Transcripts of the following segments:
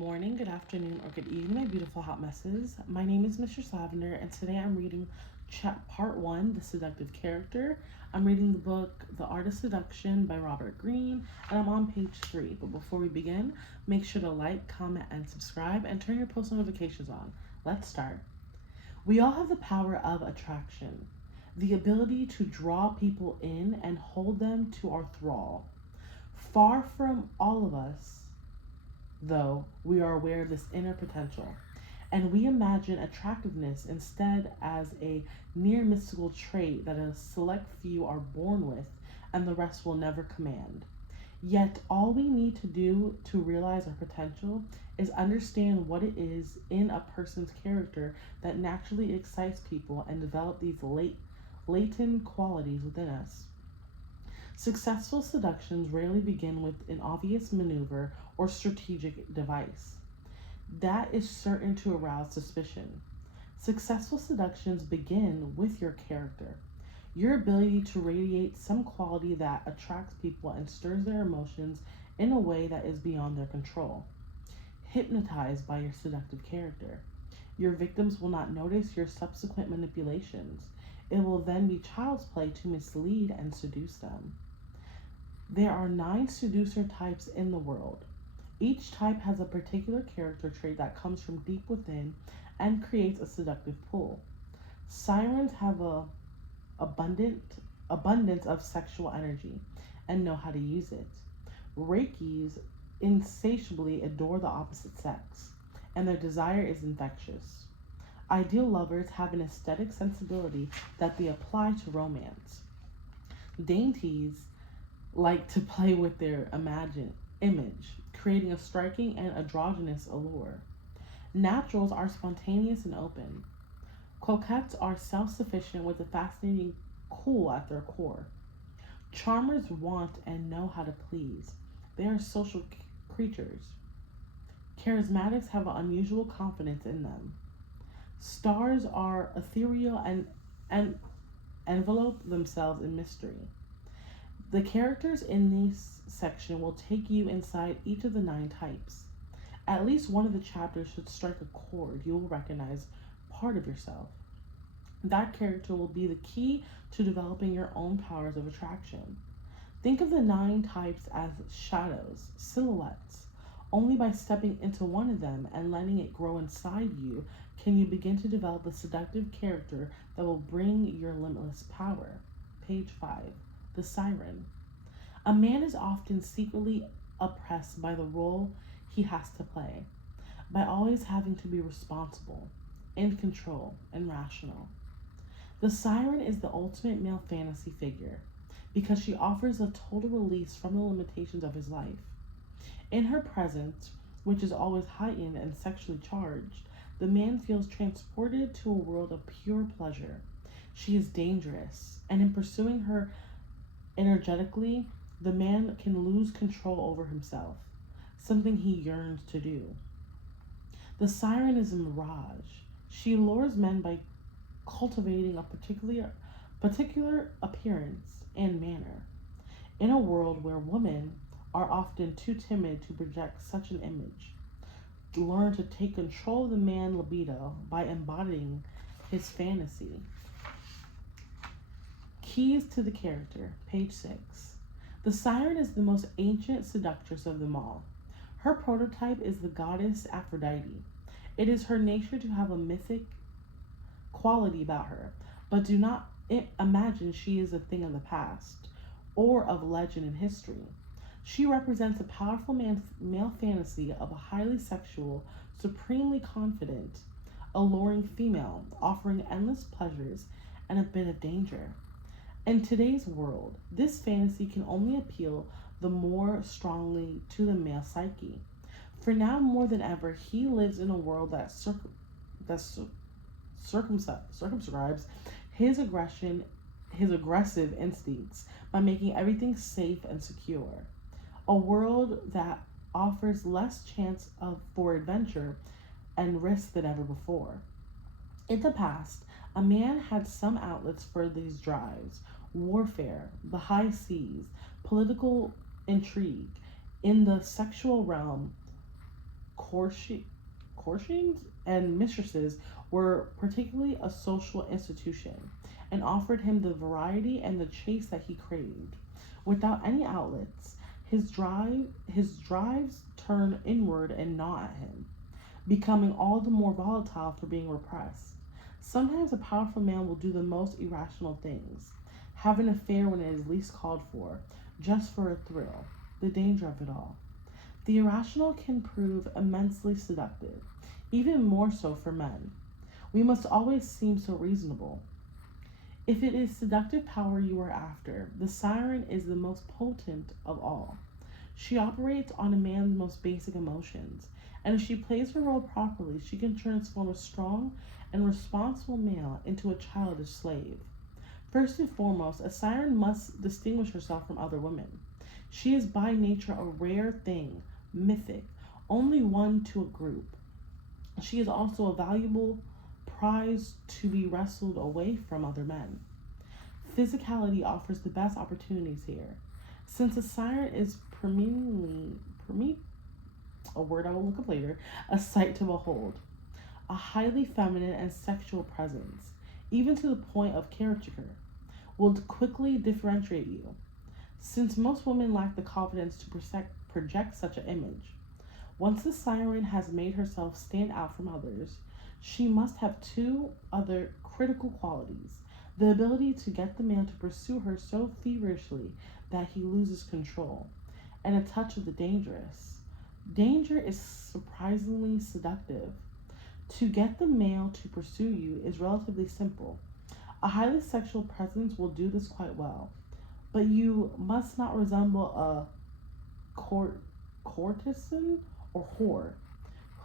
morning, good afternoon, or good evening, my beautiful hot messes. My name is Mistress Lavender, and today I'm reading part 1, The Seductive Character. I'm reading the book The Art of Seduction by Greene, and I'm on page 3. But before we begin, make sure to like, comment, and subscribe, and turn your post notifications on. Let's start. We all have the power of attraction, the ability to draw people in and hold them to our thrall. Far from all of us, though, we are aware of this inner potential, and we imagine attractiveness instead as a near mystical trait that a select few are born with and the rest will never command. Yet all we need to do to realize our potential is understand what it is in a person's character that naturally excites people and develop these latent qualities within us. Successful seductions rarely begin with an obvious maneuver or strategic device that is certain to arouse suspicion. Successful seductions begin with your character, your ability to radiate some quality that attracts people and stirs their emotions in a way that is beyond their control. Hypnotized by your seductive character, your victims will not notice your subsequent manipulations. It will then be child's play to mislead and seduce them. There are 9 seducer types in the world. Each type has a particular character trait that comes from deep within and creates a seductive pull. Sirens have an abundance of sexual energy and know how to use it. Reikis insatiably adore the opposite sex, and their desire is infectious. Ideal lovers have an aesthetic sensibility that they apply to romance. Dainties like to play with their image, creating a striking and androgynous allure. Naturals are spontaneous and open. Coquettes are self-sufficient with a fascinating cool at their core. Charmers want and know how to please. They are social creatures. Charismatics have an unusual confidence in them. Stars are ethereal and envelope themselves in mystery. The characters in this section will take you inside each of the 9 types. At least one of the chapters should strike a chord you will recognize part of yourself. That character will be the key to developing your own powers of attraction. Think of the 9 types as shadows, silhouettes. Only by stepping into one of them and letting it grow inside you can you begin to develop a seductive character that will bring your limitless power. Page 5. The Siren. A man is often secretly oppressed by the role he has to play, by always having to be responsible, in control, and rational. The siren is the ultimate male fantasy figure because she offers a total release from the limitations of his life. In her presence, which is always heightened and sexually charged, the man feels transported to a world of pure pleasure. She is dangerous, and in pursuing her energetically, the man can lose control over himself, something he yearns to do. The siren is a mirage. She lures men by cultivating a particular appearance and manner. In a world where women are often too timid to project such an image, learn to take control of the man's libido by embodying his fantasy. Keys to the character, page 6. The siren is the most ancient seductress of them all. Her prototype is the goddess Aphrodite. It is her nature to have a mythic quality about her, but do not imagine she is a thing of the past or of legend and history. She represents a powerful male fantasy of a highly sexual, supremely confident, alluring female, offering endless pleasures and a bit of danger. In today's world, this fantasy can only appeal the more strongly to the male psyche. For now more than ever, he lives in a world that circumscribes his aggressive instincts by making everything safe and secure. A world that offers less chance for adventure and risk than ever before. In the past, a man had some outlets for these drives: warfare, the high seas, political intrigue. In the sexual realm, courtship and mistresses were particularly a social institution and offered him the variety and the chase that he craved. Without any outlets, his drives turned inward and gnaw at him, becoming all the more volatile for being repressed. Sometimes a powerful man will do the most irrational things, have an affair when it is least called for, just for a thrill, the danger of it all. The irrational can prove immensely seductive, even more so for men. We must always seem so reasonable. If it is seductive power you are after, the siren is the most potent of all. She operates on a man's most basic emotions, and if she plays her role properly, she can transform a strong and responsible male into a childish slave. First and foremost, a siren must distinguish herself from other women. She is by nature a rare thing, mythic, only one to a group. She is also a valuable prize to be wrestled away from other men. Physicality offers the best opportunities here. Since a siren is a word I will look up later, a sight to behold, a highly feminine and sexual presence, even to the point of caricature, will quickly differentiate you. Since most women lack the confidence to project such an image, once the siren has made herself stand out from others, she must have two other critical qualities: the ability to get the man to pursue her so feverishly that he loses control, and a touch of the dangerous. Danger is surprisingly seductive. To get the male to pursue you is relatively simple. A highly sexual presence will do this quite well, but you must not resemble a courtesan or whore,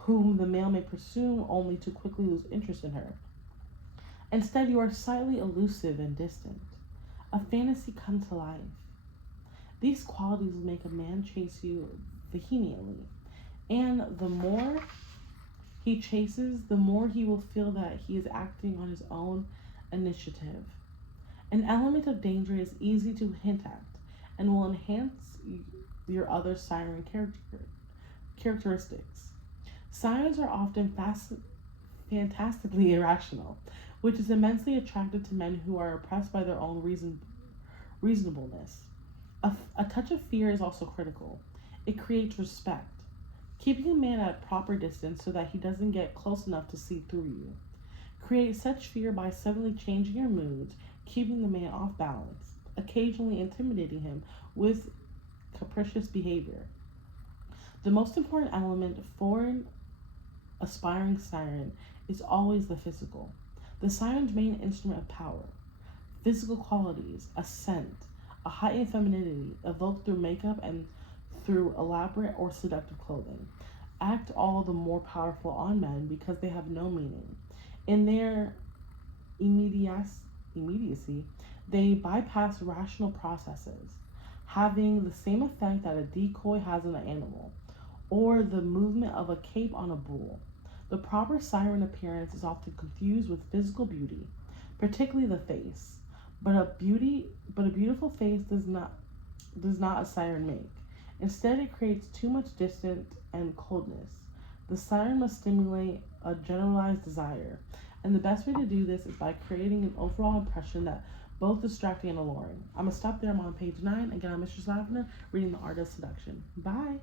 whom the male may pursue only to quickly lose interest in her. Instead, you are slightly elusive and distant. A fantasy come to life. These qualities will make a man chase you vehemently, and the more he chases, the more he will feel that he is acting on his own initiative. An element of danger is easy to hint at and will enhance your other siren characteristics. Sirens are often fantastically irrational, which is immensely attractive to men who are oppressed by their own reasonableness. A touch of fear is also critical. It creates respect, keeping a man at a proper distance so that he doesn't get close enough to see through you. Create such fear by suddenly changing your moods, keeping the man off balance, occasionally intimidating him with capricious behavior. The most important element for an aspiring siren is always the physical. The siren's main instrument of power, physical qualities, a scent, a heightened femininity evoked through makeup and through elaborate or seductive clothing, act all the more powerful on men because they have no meaning. In their immediacy, they bypass rational processes, having the same effect that a decoy has on an animal, or the movement of a cape on a bull. The proper siren appearance is often confused with physical beauty, particularly the face. But a beautiful face does not a siren make. Instead, it creates too much distance and coldness. The siren must stimulate a generalized desire, and the best way to do this is by creating an overall impression that both distracting and alluring. I'm gonna stop there. I'm on page 9. Again, I'm Mistress Lavender, reading The Art of Seduction. Bye.